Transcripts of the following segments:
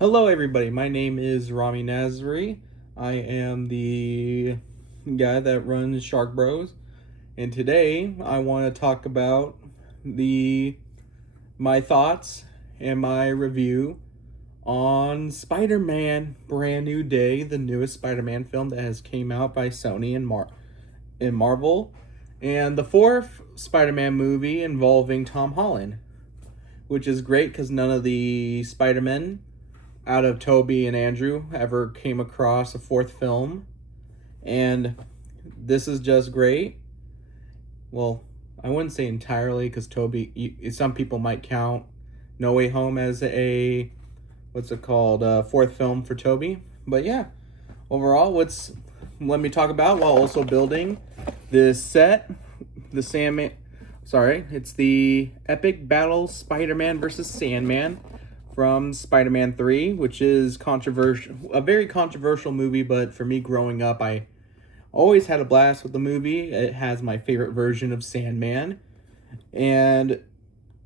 Hello, everybody. My name is Rami Nazri. I am the guy that runs Shark Bros, and today I want to talk about the my thoughts and my review on Spider-Man: Brand New Day, the newest Spider-Man film that has came out by Sony and Marvel, and the fourth Spider-Man movie involving Tom Holland, which is great because none of the Spider-Men out of Toby and Andrew ever came across a fourth film, and this is just great. Well, I wouldn't say entirely because some people might count No Way Home as a fourth film for Toby. But yeah, overall, let me talk about while also building this set, the Sandman. Sorry, it's the epic battle Spider-Man versus Sandman from Spider-Man 3, which is a very controversial movie, but for me growing up, I always had a blast with the movie. It has my favorite version of Sandman, and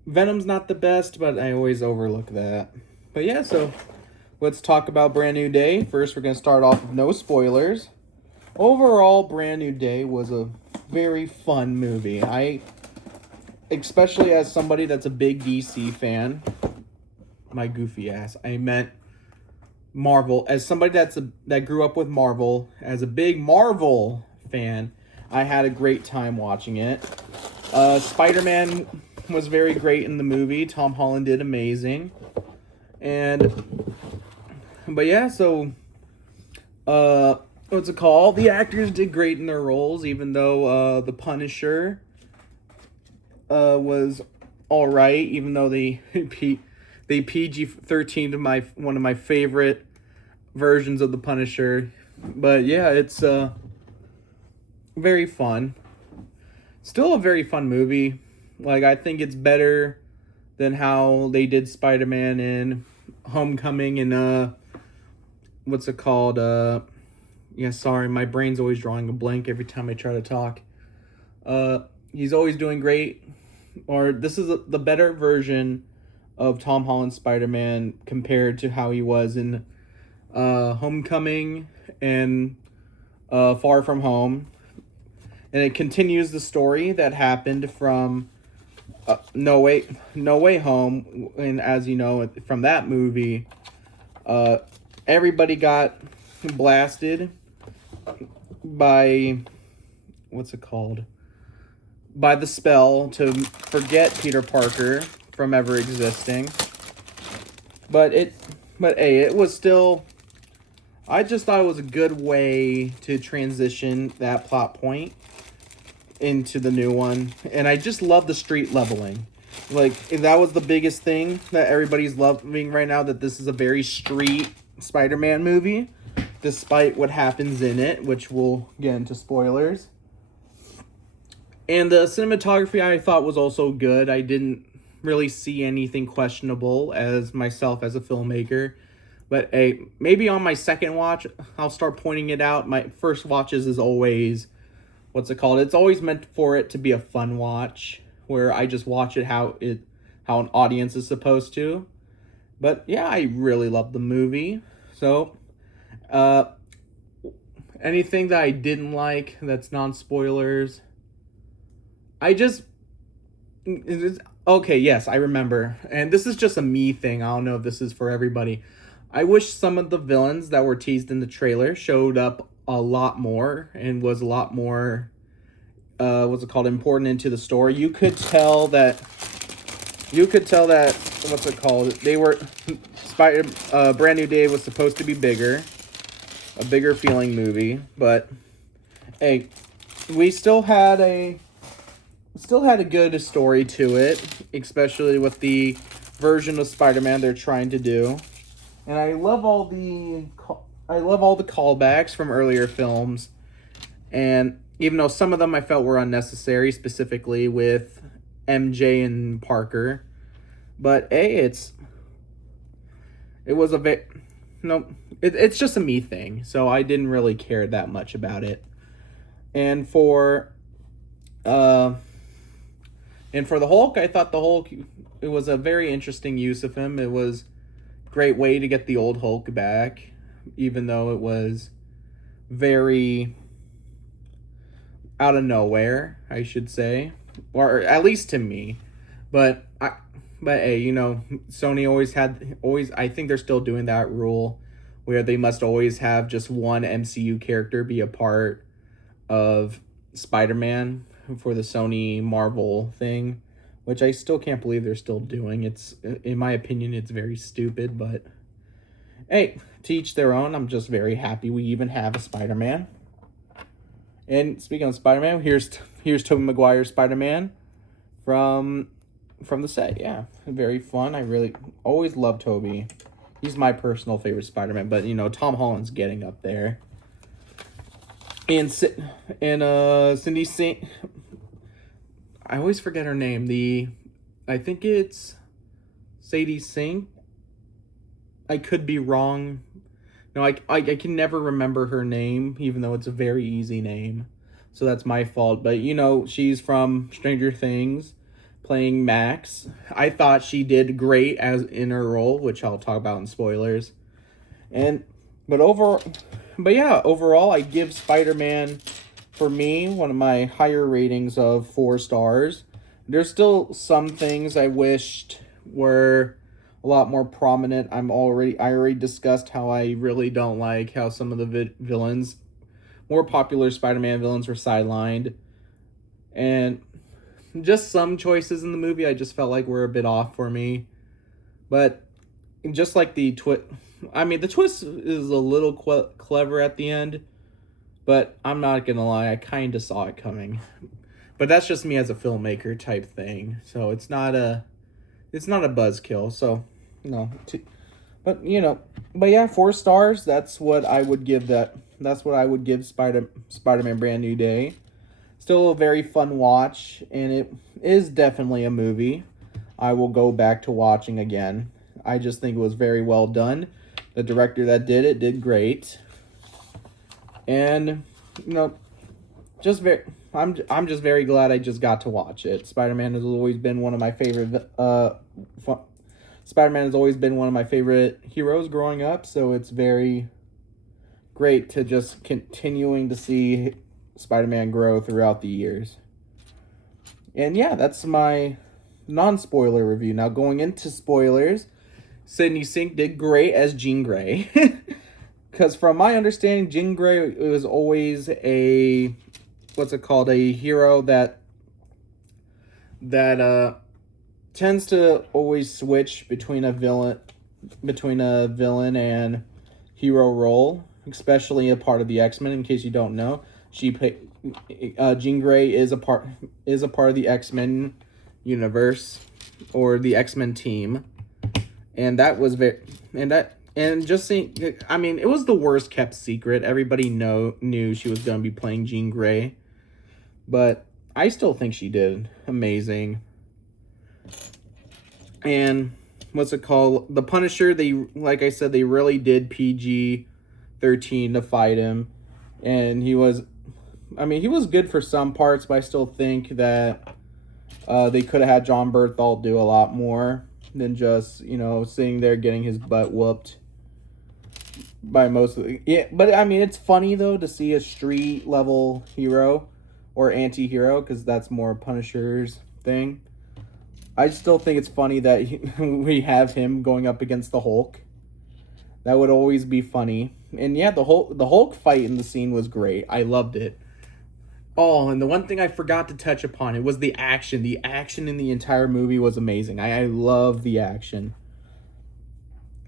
Venom's not the best, but I always overlook that. But yeah, so let's talk about Brand New Day. First, we're going to start off with no spoilers. Overall, Brand New Day was a very fun movie. Especially as somebody that's a big DC fan, my goofy ass. I meant Marvel. As somebody that grew up with Marvel, as a big Marvel fan, I had a great time watching it. Spider-Man was very great in the movie. Tom Holland did amazing. But yeah, so what's it called? The actors did great in their roles, even though the Punisher was all right, even though they PG-13 to one of my favorite versions of the Punisher. But yeah, it's very fun. Still a very fun movie. Like, I think it's better than how they did Spider-Man in Homecoming and what's it called? Yeah, sorry, my brain's always drawing a blank every time I try to talk. He's always doing great. Or this is the better version of Tom Holland's Spider-Man compared to how he was in Homecoming and Far From Home. And it continues the story that happened from No Way Home. And as you know, from that movie, everybody got blasted by, what's it called? By the spell to forget Peter Parker from ever existing. But hey, it was still, I just thought it was a good way to transition that plot point into the new one. And I just love the street leveling. Like, that was the biggest thing that everybody's loving right now, that this is a very street Spider-Man movie, despite what happens in it, which we'll get into spoilers. And the cinematography I thought was also good. I didn't really see anything questionable as myself as a filmmaker. But hey, maybe on my second watch, I'll start pointing it out. My first watches is always, what's it called? It's always meant for it to be a fun watch, where I just watch it how an audience is supposed to. But yeah, I really love the movie. So, anything that I didn't like that's non-spoilers, okay, yes, I remember. And this is just a me thing. I don't know if this is for everybody. I wish some of the villains that were teased in the trailer showed up a lot more and was a lot more, important into the story. You could tell that, what's it called? They were, Brand New Day was supposed to be a bigger feeling movie. But, hey, we still had a good story to it, especially with the version of Spider-Man they're trying to do. And I love all the callbacks from earlier films. And even though some of them I felt were unnecessary, specifically with MJ and Parker, but it's just a me thing, so I didn't really care that much about it. And for the Hulk, I thought it was a very interesting use of him. great way to get the old Hulk back, even though it was very out of nowhere, I should say, or at least to me. But but hey, Sony always. I think they're still doing that rule where they must always have just one MCU character be a part of Spider-Man for the Sony Marvel thing, which I still can't believe they're still doing. It's, in my opinion, it's very stupid, but hey, to each their own. I'm just very happy we even have a Spider-Man. And speaking of Spider-Man, here's Tobey Maguire's Spider-Man from the set. Yeah, very fun. I really always love Tobey. He's my personal favorite Spider-Man, but Tom Holland's getting up there. And Cindy Singh, I always forget her name. I think it's Sadie Singh. I could be wrong. No, I can never remember her name, even though it's a very easy name. So that's my fault. But, she's from Stranger Things, playing Max. I thought she did great as in her role, which I'll talk about in spoilers. But yeah, overall, I give Spider-Man, for me, one of my higher ratings of 4 stars. There's still some things I wished were a lot more prominent. I already discussed how I really don't like how some of the villains, more popular Spider-Man villains, were sidelined. And just some choices in the movie I just felt like were a bit off for me. But just like the twist, the twist is a little clever at the end, but I'm not gonna lie, I kind of saw it coming. But that's just me as a filmmaker type thing, so it's not a buzzkill. So but yeah, 4 stars. That's what I would give that. That's what I would give Spider-Man Brand New Day. Still a very fun watch, and it is definitely a movie I will go back to watching again. I just think it was very well done. The director that did it did great. And I'm just very glad I just got to watch it. Spider-Man has always been one of my favorite Spider-Man has always been one of my favorite heroes growing up, so it's very great to just continuing to see Spider-Man grow throughout the years. And yeah, that's my non-spoiler review. Now going into spoilers, Sidney Sink did great as Jean Grey. Because from my understanding, Jean Grey was always a hero that tends to always switch between a villain and hero role, especially a part of the X-Men. In case you don't know, Jean Grey is a part of the X-Men universe, or the X-Men team, and that was just seeing, it was the worst kept secret. Everybody knew she was going to be playing Jean Grey, but I still think she did amazing. And the Punisher, like I said, they really did PG-13 to fight him, and he was good for some parts, but I still think that they could have had John Berthold do a lot more than just sitting there getting his butt whooped by most of the... Yeah, but it's funny though to see a street level hero or anti-hero, because that's more Punisher's thing. I still think it's funny that we have him going up against the Hulk. That would always be funny. And yeah, the Hulk fight in the scene was great. I loved it. Oh, and the one thing I forgot to touch upon, it was the action. The action in the entire movie was amazing. I love the action.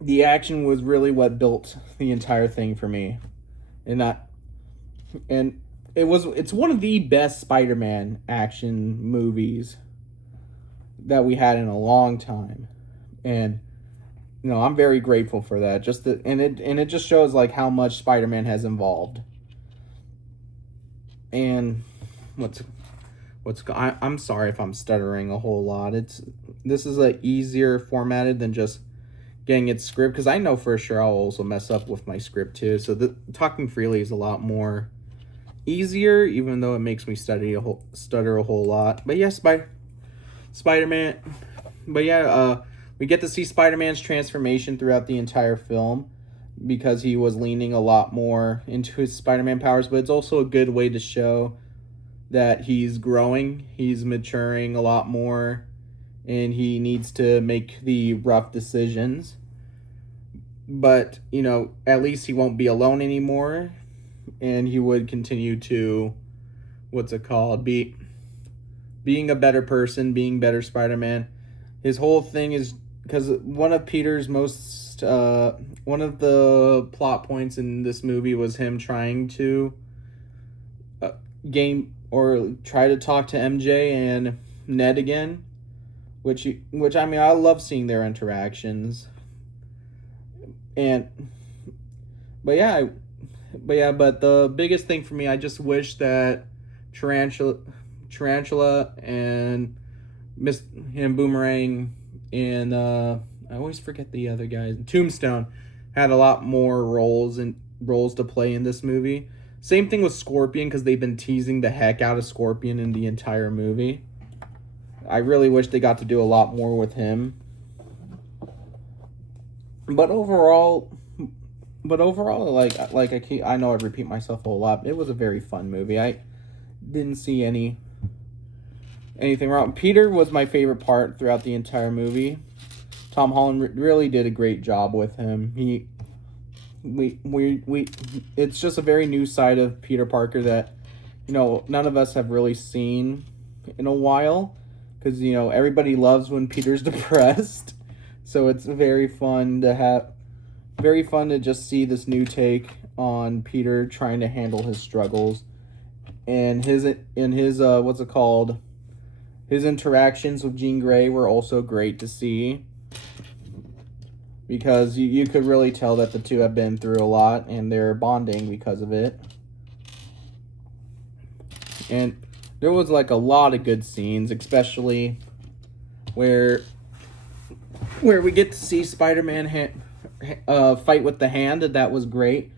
The action was really what built the entire thing for me. It's one of the best Spider-Man action movies that we had in a long time. And I'm very grateful for that. It just shows like how much Spider-Man has evolved. And I'm sorry if I'm stuttering a whole lot. This is a easier formatted than just getting its script, because I know for sure I'll also mess up with my script too. So talking freely is a lot more easier, even though it makes me stutter a whole lot. But yeah, Spider-Man. But yeah, we get to see Spider-Man's transformation throughout the entire film because he was leaning a lot more into his Spider-Man powers, but it's also a good way to show that he's growing, he's maturing a lot more, and he needs to make the rough decisions. But, you know, at least he won't be alone anymore, and he would continue to, being a better person, being better Spider-Man. His whole thing is, because one of the plot points in this movie was him trying to try to talk to MJ and Ned again, which I mean, I love seeing their interactions. But the biggest thing for me, I just wish that Tarantula and Boomerang and I always forget the other guys. Tombstone had a lot more roles to play in this movie. Same thing with Scorpion, because they've been teasing the heck out of Scorpion in the entire movie. I really wish they got to do a lot more with him. But overall, I know I repeat myself a whole lot. It was a very fun movie. I didn't see anything wrong. Peter was my favorite part throughout the entire movie. Tom Holland really did a great job with him. It's just a very new side of Peter Parker that, you know, none of us have really seen in a while, because, you know, everybody loves when Peter's depressed. So it's very fun to just see this new take on Peter trying to handle his struggles, and his interactions with Jean Grey were also great to see, because you could really tell that the two have been through a lot and they're bonding because of it. And there was like a lot of good scenes, especially where we get to see Spider-Man fight with the hand. That was great,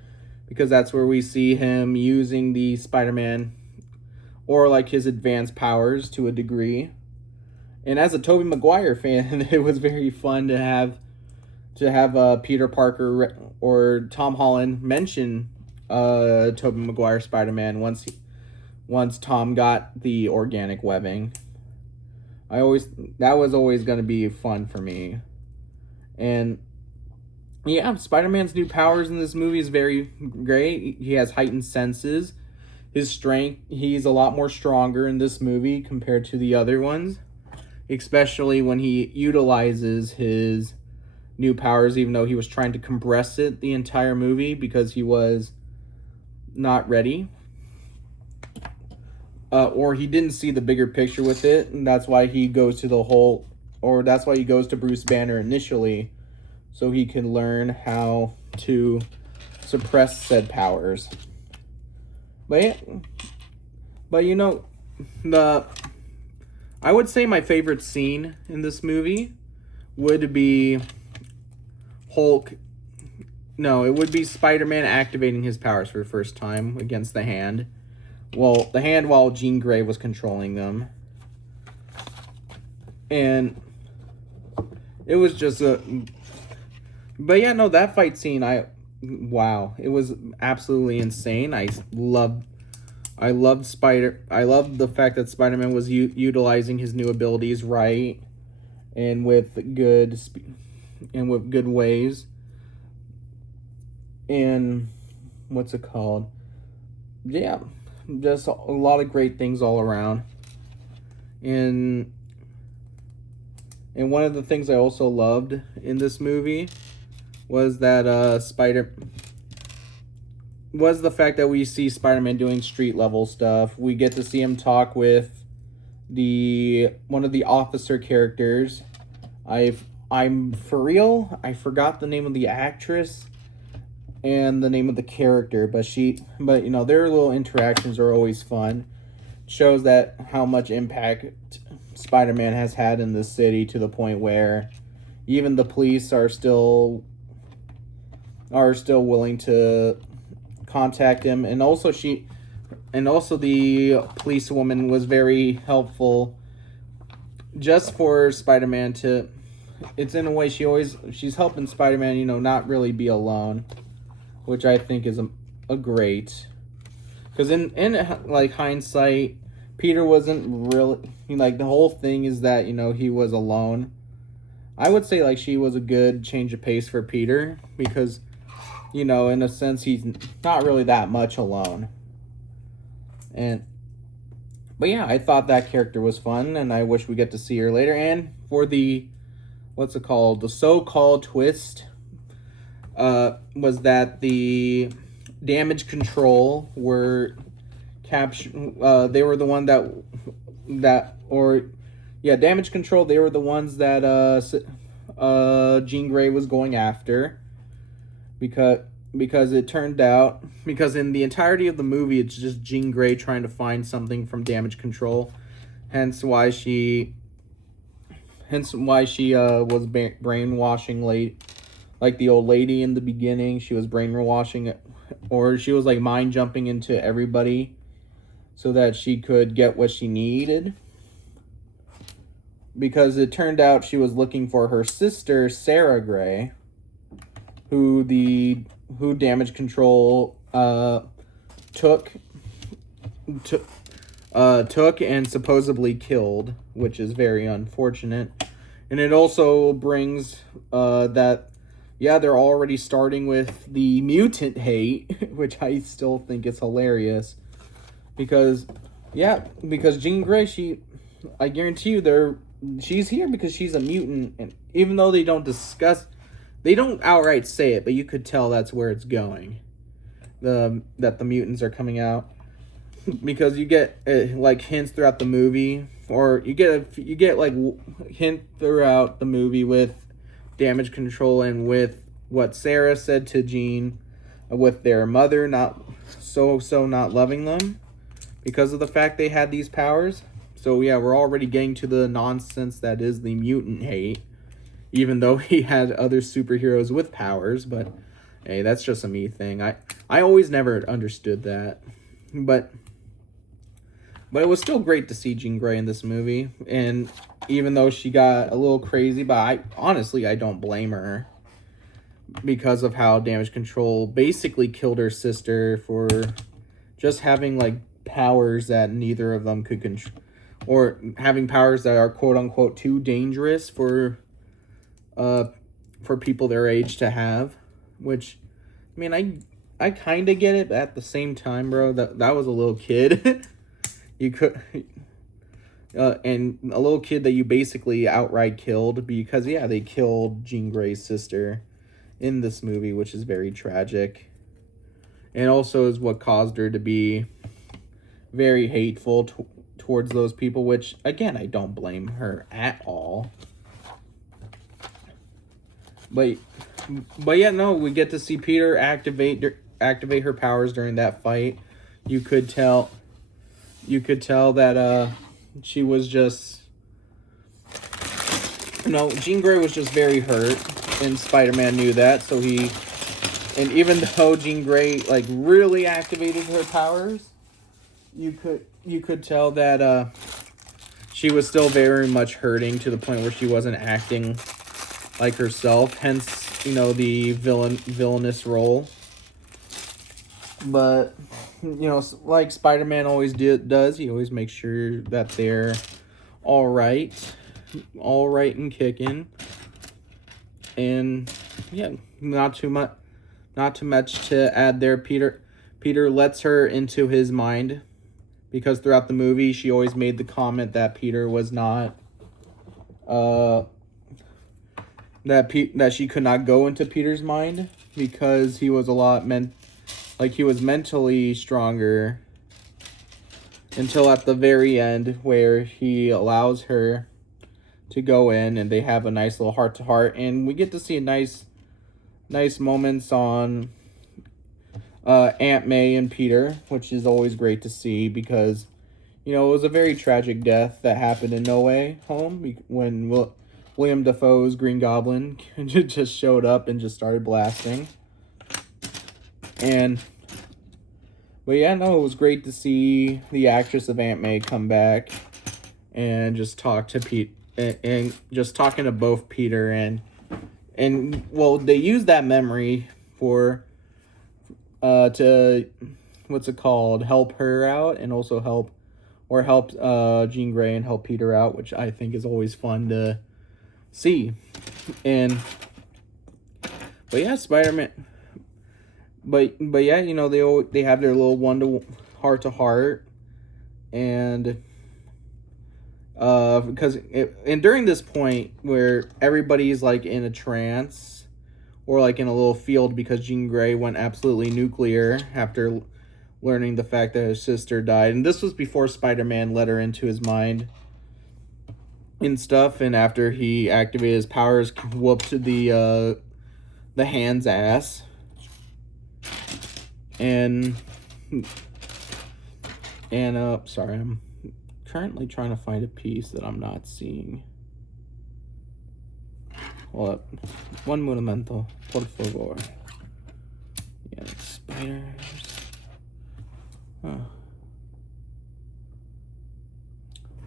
because that's where we see him using the Spider-Man, or like his advanced powers to a degree. And as a Tobey Maguire fan, it was very fun to have Peter Parker or Tom Holland mention Tobey Maguire Spider-Man once Tom got the organic webbing. That was always going to be fun for me. And yeah, Spider-Man's new powers in this movie is very great. He has heightened senses. His strength, he's a lot more stronger in this movie compared to the other ones, especially when he utilizes his new powers, even though he was trying to compress it the entire movie because he was not ready. Or he didn't see the bigger picture with it, and that's why he goes to Bruce Banner initially, so he can learn how to suppress said powers. But you know, I would say my favorite scene in this movie would be it would be Spider-Man activating his powers for the first time against the Hand. Well, the Hand while Jean Grey was controlling them. And it was just but yeah, no, that fight scene, it was absolutely insane. I loved the fact that Spider-Man was utilizing his new abilities right and with good ways. And yeah, just a lot of great things all around. And one of the things I also loved in this movie was that was the fact that we see Spider-Man doing street level stuff. We get to see him talk with one of the officer characters. I'm for real, I forgot the name of the actress and the name of the character, but you know, their little interactions are always fun. Shows that how much impact Spider-Man has had in this city, to the point where even the police are still willing to contact him. And also the policewoman was very helpful, just for Spider-Man it's in a way she's helping Spider-Man, not really be alone, which I think is a great. Because in like hindsight, Peter wasn't really like, the whole thing is that he was alone. I would say like she was a good change of pace for Peter because in a sense he's not really that much alone. But yeah, I thought that character was fun, and I wish we get to see her later. And for the what's it called, the so-called twist, was that the Damage Control were captured. They were the one Damage Control. They were the ones that Jean Grey was going after, because it turned out, because in the entirety of the movie it's just Jean Grey trying to find something from Damage Control, hence why she was brainwashing like the old lady in the beginning. She was brainwashing it, or she was like mind jumping into everybody so that she could get what she needed, because it turned out she was looking for her sister Sarah Grey, who Damage Control took and supposedly killed, which is very unfortunate. And it also brings that they're already starting with the mutant hate, which I still think is hilarious, because Jean Grey, I guarantee you she's here because she's a mutant, and even though they don't outright say it, but you could tell that's where it's going. That the mutants are coming out, because you get like hints throughout the movie, or you get like hint throughout the movie with Damage Control and with what Sarah said to Jean, with their mother not loving them because of the fact they had these powers. So yeah, we're already getting to the nonsense that is the mutant hate, even though he had other superheroes with powers. But hey, that's just a me thing. I always never understood that. But it was still great to see Jean Grey in this movie. And even though she got a little crazy, but I don't blame her, because of how Damage Control basically killed her sister for just having like powers that neither of them could control, or having powers that are quote unquote too dangerous for people their age to have. Which, I mean, I kind of get it, but at the same time, bro, that was a little kid. You could, and a little kid that you basically outright killed, because they killed Jean Grey's sister in this movie, which is very tragic, and also is what caused her to be very hateful towards those people, which again, I don't blame her at all. But yeah, no, we get to see Peter activate her powers during that fight. You could tell that she was just, Jean Grey was just very hurt, and Spider-Man knew that. So and even though Jean Grey like really activated her powers, you could tell that she was still very much hurting, to the point where she wasn't acting like herself. Hence, the villainous role. But like Spider-Man always does, he always makes sure that they're all right and kicking. And yeah, not too much to add there. Peter lets her into his mind, because throughout the movie she always made the comment that Peter was not that she could not go into Peter's mind, because he was he was mentally stronger, until at the very end, where he allows her to go in and they have a nice little heart-to-heart, and we get to see nice moments on Aunt May and Peter, which is always great to see, because it was a very tragic death that happened in No Way Home, when William Dafoe's Green Goblin just showed up and just started blasting. But yeah, no, it was great to see the actress of Aunt May come back and just talk to and just talking to both Peter and well, they use that memory for to what's it called, help her out, and also help Jean Grey and help Peter out, which I think is always fun to see. And but yeah, Spider-Man. But yeah, you know, they have their little heart to heart, and and during this point where everybody's like in a trance or like in a little field because Jean Grey went absolutely nuclear after learning the fact that his sister died, and this was before Spider-Man let her into his mind and stuff, and after he activated his powers, whooped the hand's ass. And sorry, I'm currently trying to find a piece that I'm not seeing. Hold up. One momento, por favor. Yeah, spiders. Huh.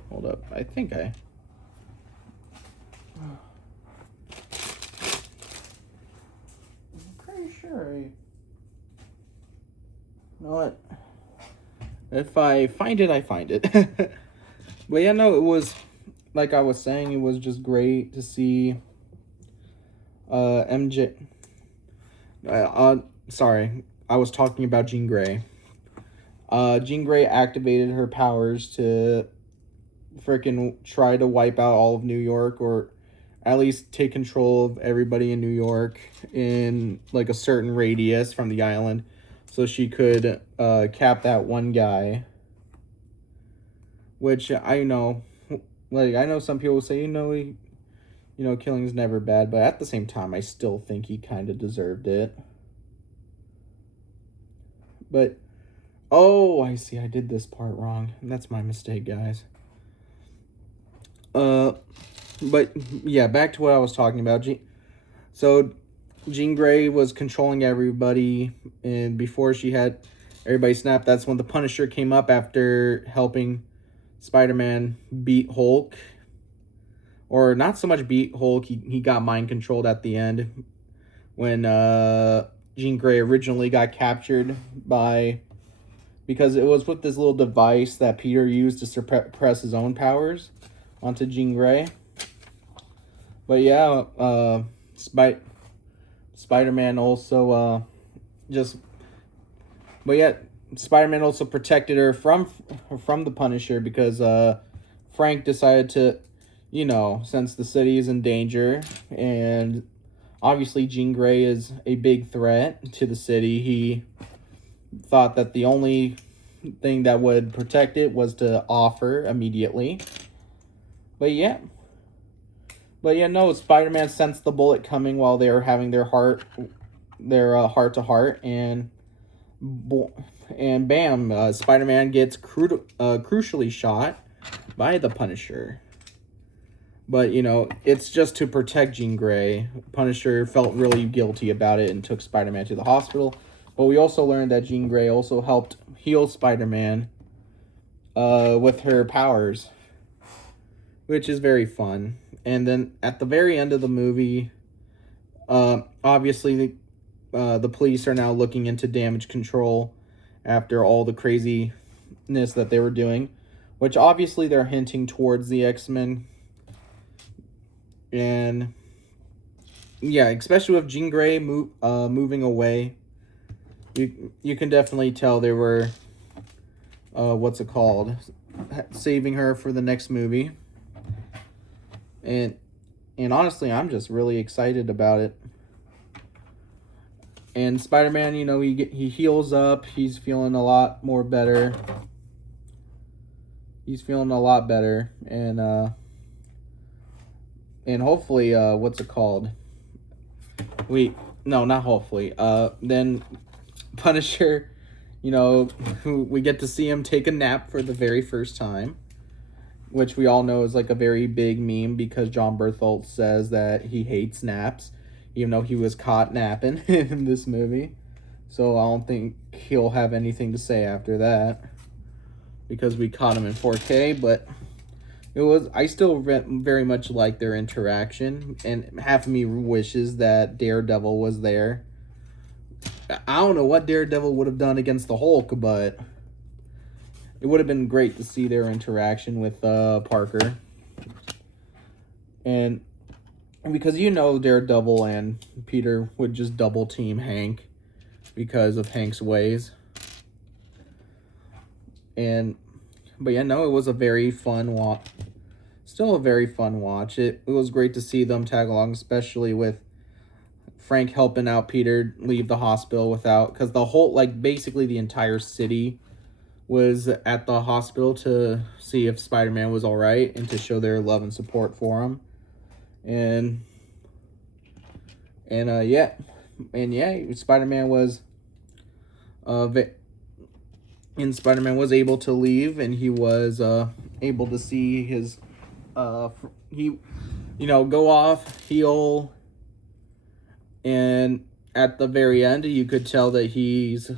Hold up. I think I'm pretty sure you know what? If I find it, I find it. But yeah, no, it was, like I was saying, it was just great to see MJ. Sorry, I was talking about Jean Grey. Jean Grey activated her powers to freaking try to wipe out all of New York, or at least take control of everybody in New York in like a certain radius from the island, so she could cap that one guy. Which I know, like, I know some people say, killing is never bad, but at the same time, I still think he kind of deserved it. But, oh, I see, I did this part wrong. That's my mistake, guys. But, yeah, back to what I was talking about. So, Jean Grey was controlling everybody, and before she had everybody snap, that's when the Punisher came up after helping Spider-Man beat Hulk. Or not so much beat Hulk, he got mind controlled at the end when Jean Grey originally got captured because it was with this little device that Peter used to suppress his own powers onto Jean Grey. But yeah, Spider-Man also Spider-Man also protected her from the Punisher because Frank decided to, since the city is in danger, and obviously Jean Grey is a big threat to the city, he thought that the only thing that would protect it was to off her immediately. But yeah, no, Spider-Man sensed the bullet coming while they were having their heart to heart, and bam, Spider-Man gets crucially shot by the Punisher. But, it's just to protect Jean Grey. Punisher felt really guilty about it and took Spider-Man to the hospital. But we also learned that Jean Grey also helped heal Spider-Man with her powers, which is very fun. And then at the very end of the movie, obviously the police are now looking into damage control after all the craziness that they were doing, which obviously they're hinting towards the X-Men. And yeah, especially with Jean Grey moving away, you can definitely tell they were saving her for the next movie. And honestly, I'm just really excited about it. And Spider-Man, he heals up. He's feeling a lot more better. He's feeling a lot better, and hopefully, not hopefully. Then Punisher, we get to see him take a nap for the very first time, which we all know is like a very big meme because John Berthold says that he hates naps, even though he was caught napping in this movie. So I don't think he'll have anything to say after that because we caught him in 4K. But I still very much like their interaction, and half of me wishes that Daredevil was there. I don't know what Daredevil would have done against the Hulk, but it would have been great to see their interaction with Parker. And because Daredevil and Peter would just double team Hank because of Hank's ways. But yeah, no, it was a very fun watch. Still a very fun watch. It was great to see them tag along, especially with Frank helping out Peter leave the hospital because the whole, basically the entire city was at the hospital to see if Spider-Man was all right and to show their love and support for him. And yeah, Spider-Man was able to leave, and he was able to see his go off, heal, and at the very end you could tell that he's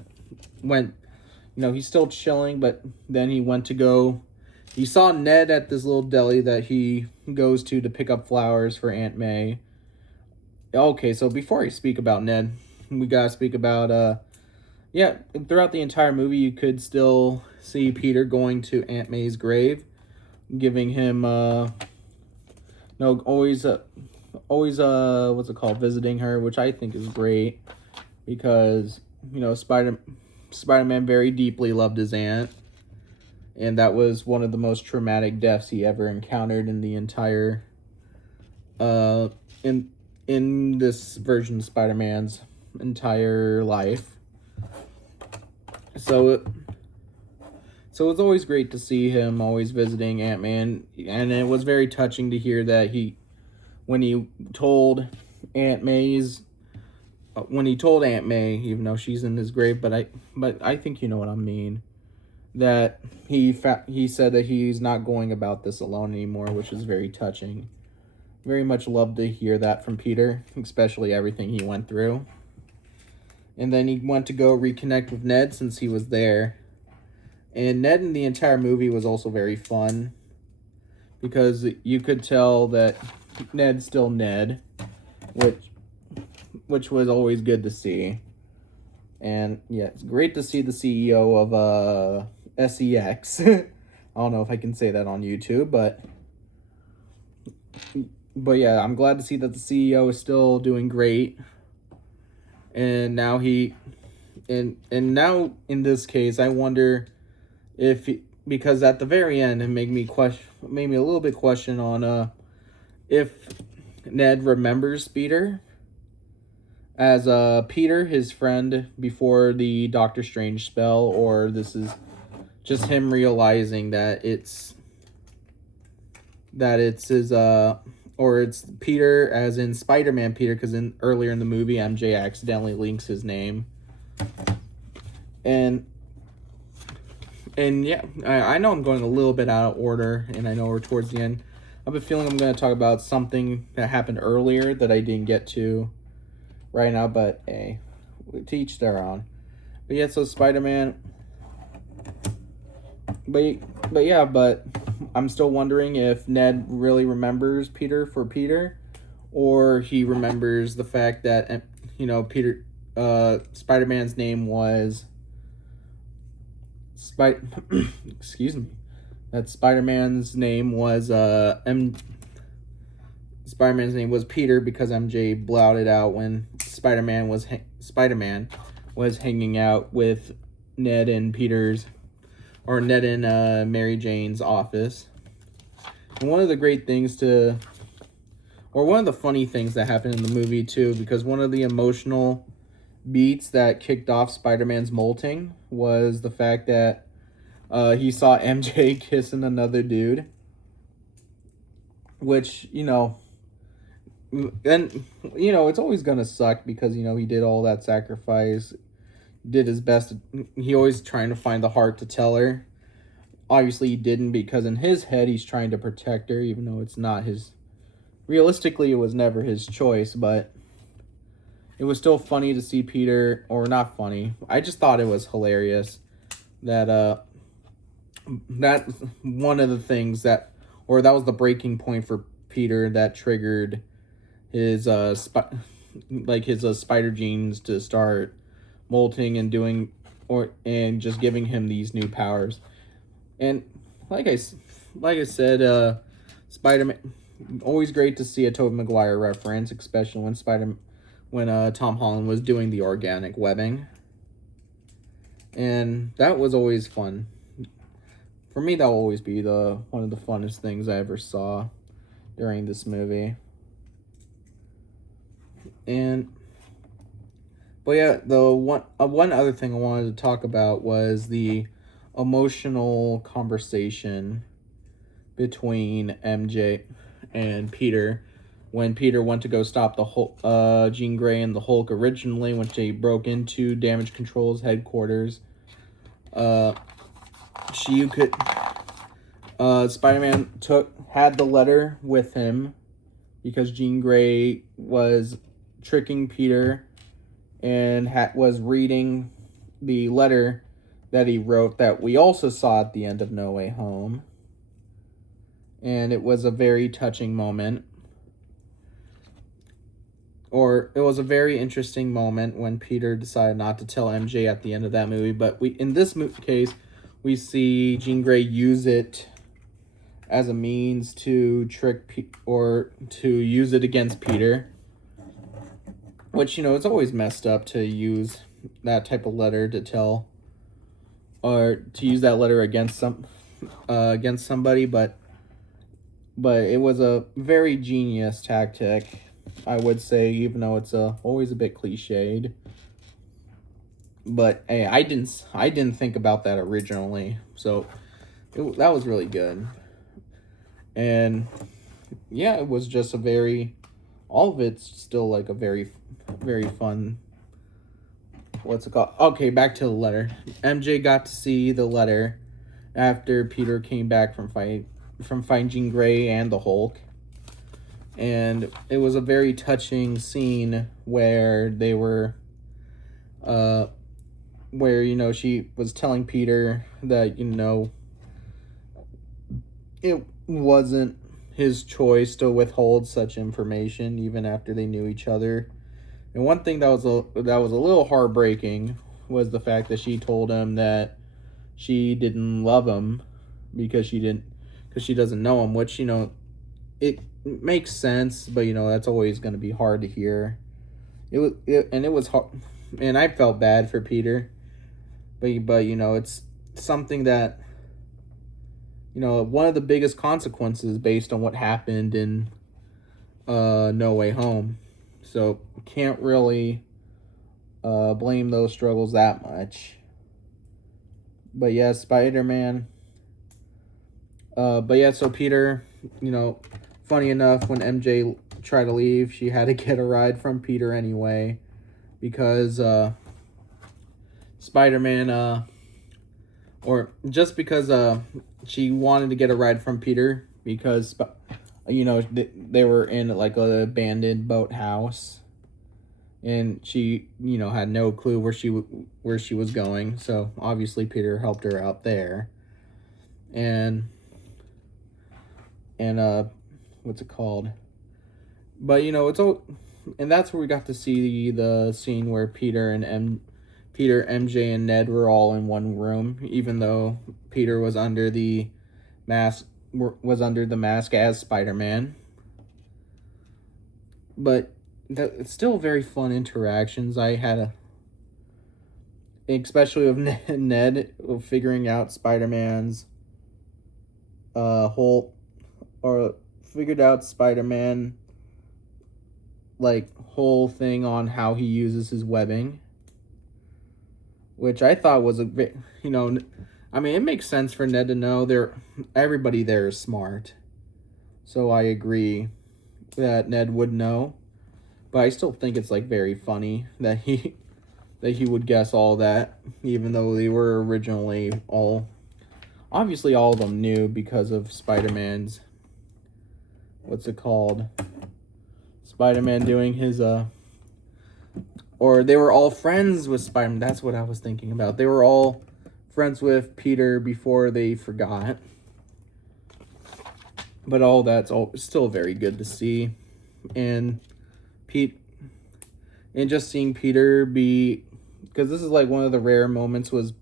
still chilling, but then he saw Ned at this little deli that he goes to pick up flowers for Aunt May. Okay, so before I speak about Ned, we gotta speak about throughout the entire movie you could still see Peter going to Aunt May's grave, giving him always what's it called, visiting her, which I think is great because Spider-Man very deeply loved his aunt, and that was one of the most traumatic deaths he ever encountered in the entire in this version of Spider-Man's entire life. So it's always great to see him always visiting Aunt May, and it was very touching to hear that when he told Aunt May, even though she's in his grave, but I think you know what I mean, that he said that he's not going about this alone anymore, which is very touching. Very much love to hear that from Peter, especially everything he went through. And then he went to go reconnect with Ned since he was there. And Ned in the entire movie was also very fun, because you could tell that Ned's still Ned, which was always good to see. And yeah, it's great to see the CEO of SEX. I don't know if I can say that on YouTube, but yeah, I'm glad to see that the CEO is still doing great. And now now in this case, I wonder because at the very end it made me a little bit question on if Ned remembers Peter as Peter, his friend before the Doctor Strange spell, or this is just him realizing that it's his or it's Peter as in Spider-Man Peter, because earlier in the movie MJ accidentally links his name. And yeah, I know I'm going a little bit out of order, and I know we're towards the end. I have a feeling I'm going to talk about something that happened earlier that I didn't get to right now, but hey, to each their own. But yeah, so Spider-Man. But I'm still wondering if Ned really remembers Peter for Peter, or he remembers the fact that Peter, Spider-Man's name was excuse me, that Spider-Man's name was Spider-Man's name was Peter because MJ blouted out when Spider-Man was hanging out with Ned and Ned and Mary Jane's office. And one of the funny things that happened in the movie too, because one of the emotional beats that kicked off Spider-Man's molting was the fact that he saw MJ kissing another dude, which it's always gonna suck because he did all that sacrifice, did his best. He always trying to find the heart to tell her. Obviously he didn't, because in his head he's trying to protect her, even though it's not his. Realistically, it was never his choice, but it was still funny to see Peter, or not funny. I just thought it was hilarious that that one of the things that, or that was the breaking point for Peter that triggered his his spider genes to start molting and doing and just giving him these new powers. And like I said, Spider-Man, always great to see a Tobey Maguire reference, especially when Tom Holland was doing the organic webbing. And that was always fun. For me, that will always be one of the funnest things I ever saw during this movie. But yeah, the one other thing I wanted to talk about was the emotional conversation between MJ and Peter when Peter went to go stop the Hulk, Jean Grey and the Hulk originally, when they broke into Damage Control's headquarters. Spider-Man had the letter with him because Jean Grey was tricking Peter and was reading the letter that he wrote that we also saw at the end of No Way Home. And it was a very touching moment. Or it was a very interesting moment when Peter decided not to tell MJ at the end of that movie. But in this case, we see Jean Grey use it as a means to trick or to use it against Peter. Which, it's always messed up to use that type of letter to tell, or to use that letter against somebody, but it was a very genius tactic, I would say, even though it's always a bit cliched. But hey, I didn't think about that originally, so that was really good. And yeah, it was just all of it's still like a very, very fun. What's it called? Okay, back to the letter. MJ got to see the letter after Peter came back from fighting Jean Grey and the Hulk. And it was a very touching scene where they were where she was telling Peter that it wasn't his choice to withhold such information even after they knew each other. And one thing that was a little heartbreaking was the fact that she told him that she didn't love him because she doesn't know him, which it makes sense, but that's always going to be hard to hear. It was hard, and I felt bad for Peter, but it's something that one of the biggest consequences based on what happened in No Way Home. So can't really blame those struggles that much. But yeah, Spider-Man. So Peter, funny enough, when MJ tried to leave, she had to get a ride from Peter anyway, because Spider-Man, or just because she wanted to get a ride from Peter because they were in like an abandoned boathouse, and she had no clue where she was going. So obviously Peter helped her out there, and what's it called? But and that's where we got to see the scene where Peter, MJ, and Ned were all in one room, even though Peter was under the mask as Spider-Man. But it's still very fun interactions. I had especially with Ned figuring out Spider-Man's figured out Spider-Man whole thing on how he uses his webbing, which I thought was it makes sense for Ned to know. Everybody there is smart, so I agree that Ned would know, but I still think it's very funny that he would guess all that, even though they were originally obviously all of them knew because of Spider-Man's Spider-Man doing his or they were all friends with Spider-Man. That's what I was thinking about. They were all friends with Peter before they forgot. but all that's all still very good to see. And Pete, and just seeing Peter be, because this is like one of the rare moments was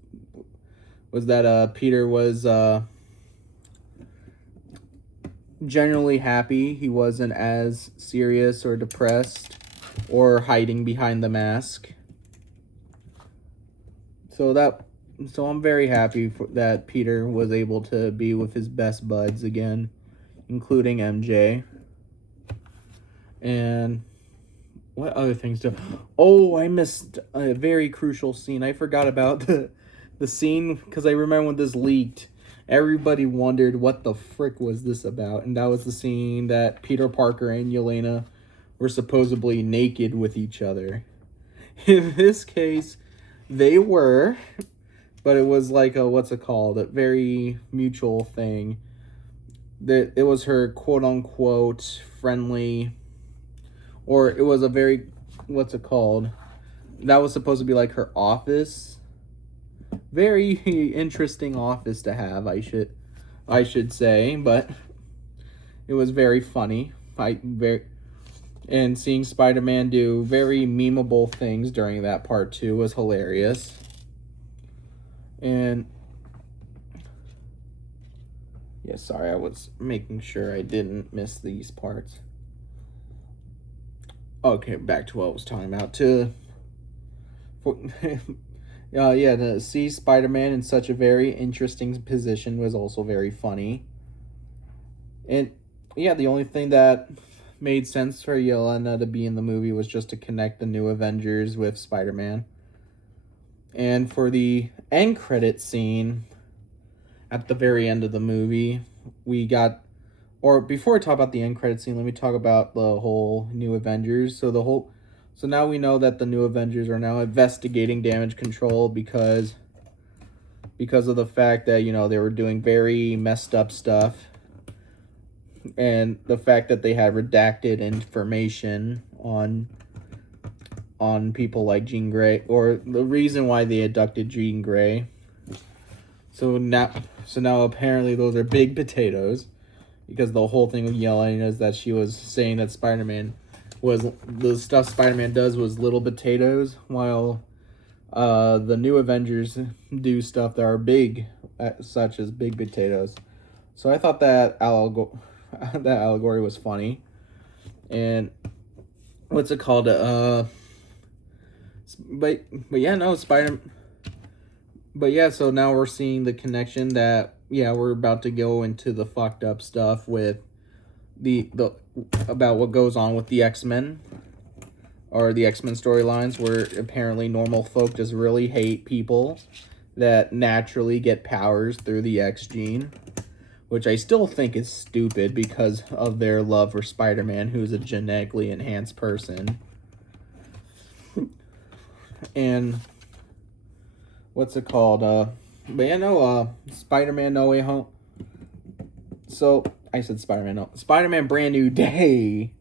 that Peter was generally happy. He wasn't as serious or depressed or hiding behind the mask. So I'm very happy that Peter was able to be with his best buds again, including MJ. And what other things do? Oh, I missed a very crucial scene. I forgot about the scene because I remember when this leaked, everybody wondered what the frick was this about, and that was the scene that Peter Parker and Yelena were supposedly naked with each other. In this case, they were, but it was like a a very mutual thing. That it was her quote unquote friendly, or it was a very that was supposed to be like her office. Very interesting office to have, I should say, but it was very funny. And seeing Spider-Man do very memeable things during that part too was hilarious. And yeah, sorry, I was making sure I didn't miss these parts. Okay, back to what I was talking about. To see Spider-Man in such a very interesting position was also very funny. And yeah, the only thing that made sense for Yelena to be in the movie was just to connect the New Avengers with Spider-Man. And for the end credit scene at the very end of the movie, before I talk about the end credit scene, let me talk about the whole New Avengers. So now we know that the New Avengers are now investigating damage control because of the fact that, they were doing very messed up stuff. And the fact that they had redacted information on people like Jean Grey, or the reason why they abducted Jean Grey. So now apparently those are big potatoes, because the whole thing with Yelena is that she was saying that the stuff Spider-Man does was little potatoes, while the New Avengers do stuff that are big, such as big potatoes. So I thought that allegory was funny. And what's it called? But yeah, no, But yeah, so now we're seeing the connection that we're about to go into the fucked up stuff with the about what goes on with the X-Men, or the X-Men storylines, where apparently normal folk just really hate people that naturally get powers through the X gene, which I still think is stupid because of their love for Spider-Man, who's a genetically enhanced person. And what's it called? But yeah, no, Spider-Man No Way Home. So, I said Spider-Man, no. Spider-Man Brand New Day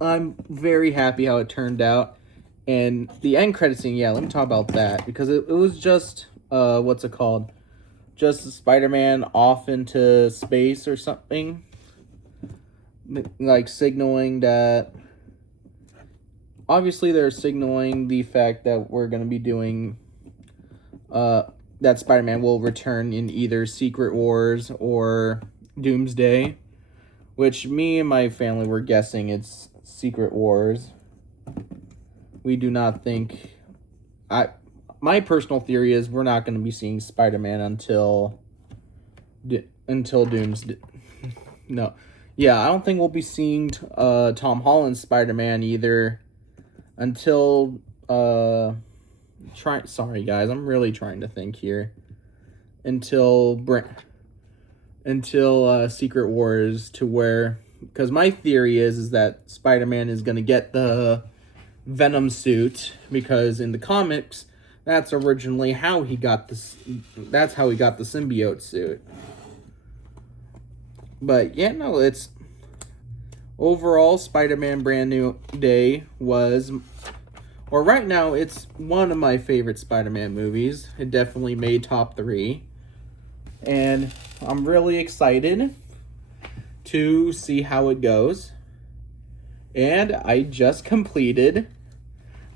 I'm very happy how it turned out. And the end credit scene, let me talk about that, because it was just, just Spider-Man off into space or something. Like, signaling that, obviously they're signaling the fact that we're going to be doing, that Spider-Man will return in either Secret Wars or Doomsday, which me and my family were guessing it's Secret Wars. We do not think... My personal theory is we're not going to be seeing Spider-Man until Doomsday. No. Yeah, I don't think we'll be seeing Tom Holland's Spider-Man either until... Sorry, guys, I'm really trying to think here. Until Secret Wars, to where... Because my theory is that Spider-Man is going to get the Venom suit, because in the comics, that's originally how he got this. That's how he got the symbiote suit. But yeah, no, it's overall Spider-Man Brand New Day right now, it's one of my favorite Spider-Man movies. It definitely made top 3. And I'm really excited to see how it goes. And I just completed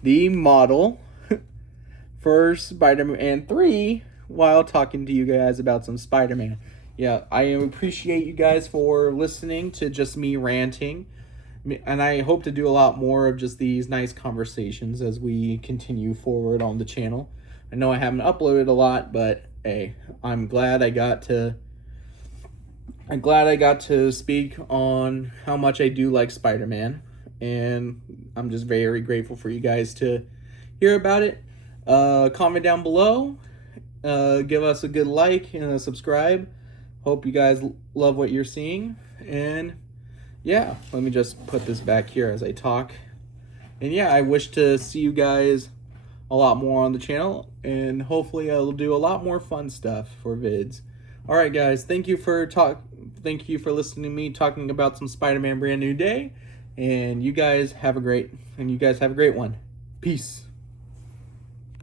the model for Spider-Man 3 while talking to you guys about some Spider-Man. Yeah, I appreciate you guys for listening to just me ranting. And I hope to do a lot more of just these nice conversations as we continue forward on the channel. I know I haven't uploaded a lot, but hey, I'm glad I got to speak on how much I do like Spider-Man, and I'm just very grateful for you guys to hear about it. Comment down below, give us a good like and a subscribe. Hope you guys love what you're seeing, and yeah, let me just put this back here as I talk. And yeah, I wish to see you guys a lot more on the channel, and hopefully I'll do a lot more fun stuff for vids. All right, guys, thank you for listening to me talking about some Spider-Man Brand New Day, and you guys have a great one. Peace.